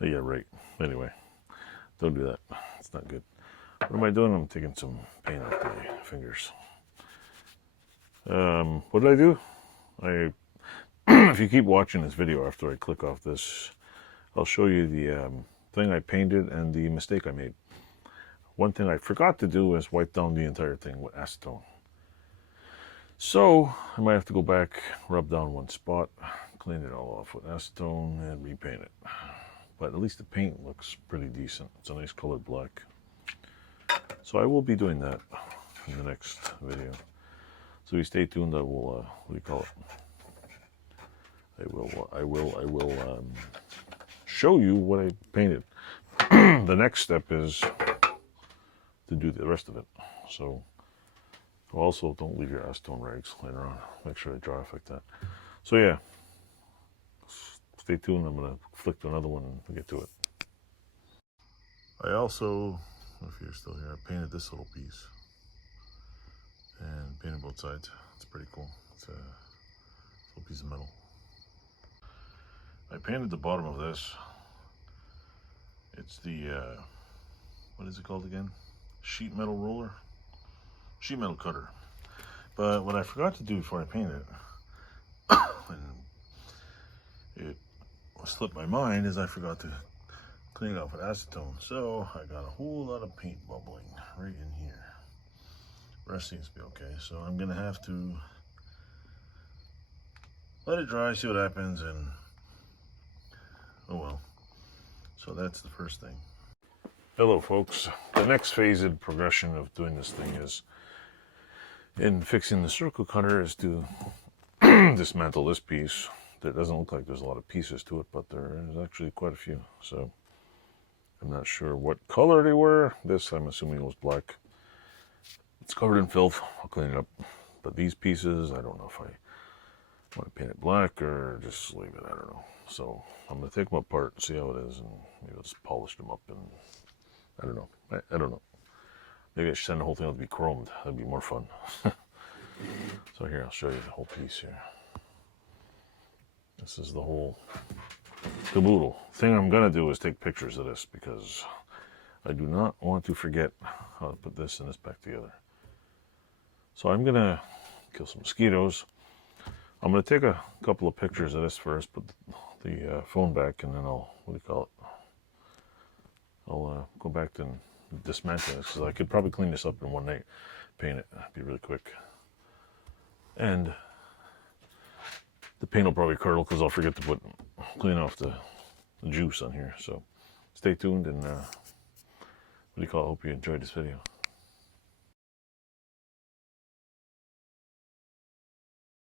Yeah, right. Anyway, don't do that. It's not good. What am I doing? I'm taking some paint off my fingers. What did I do? If you keep watching this video after I click off this, I'll show you the thing I painted and the mistake I made. One thing I forgot to do is wipe down the entire thing with acetone. So I might have to go back, rub down one spot, clean it all off with acetone, and repaint it. But at least the paint looks pretty decent. It's a nice colored black. So I will be doing that in the next video. So you stay tuned. I will, what do you call it? I will show you what I painted. The next step is to do the rest of it. So also don't leave your acetone rags laying around. Make sure they dry off like that. So yeah, stay tuned. I'm gonna flick to another one and get to it. I also, if you're still here, I painted this little piece and painted both sides. It's pretty cool. It's a little piece of metal. I painted the bottom of this. It's the what is it called again? Sheet metal roller, sheet metal cutter. But what I forgot to do before I painted it, and it slipped my mind, is I forgot to clean it off with acetone. So I got a whole lot of paint bubbling right in here. The rest seems to be okay. So I'm gonna have to let it dry, see what happens, and oh well. So that's the first thing. Hello folks. The next phase in progression of doing this thing is, in fixing the circle cutter, is to dismantle this piece. That doesn't look like there's a lot of pieces to it, but there is actually quite a few. So I'm not sure what color they were. This, I'm assuming, was black. It's covered in filth. I'll clean it up. But these pieces, I don't know if I want to paint it black or just leave it. I don't know. So I'm going to take them apart and see how it is, and maybe I'll just polish them up, and I don't know. I don't know. Maybe I should send the whole thing out to be chromed. That'd be more fun. So here, I'll show you the whole piece here. This is the whole caboodle. Thing I'm going to do is take pictures of this, because I do not want to forget how to put this and this back together. So I'm going to kill some mosquitoes. I'm going to take a couple of pictures of this first, put the phone back, and then I'll, what do you call it? I'll go back to dismantle this, because I could probably clean this up in one night, paint it. It'd be really quick. And the paint will probably curdle, because I'll forget to clean off the juice on here. So stay tuned, and what do you call it? I hope you enjoyed this video.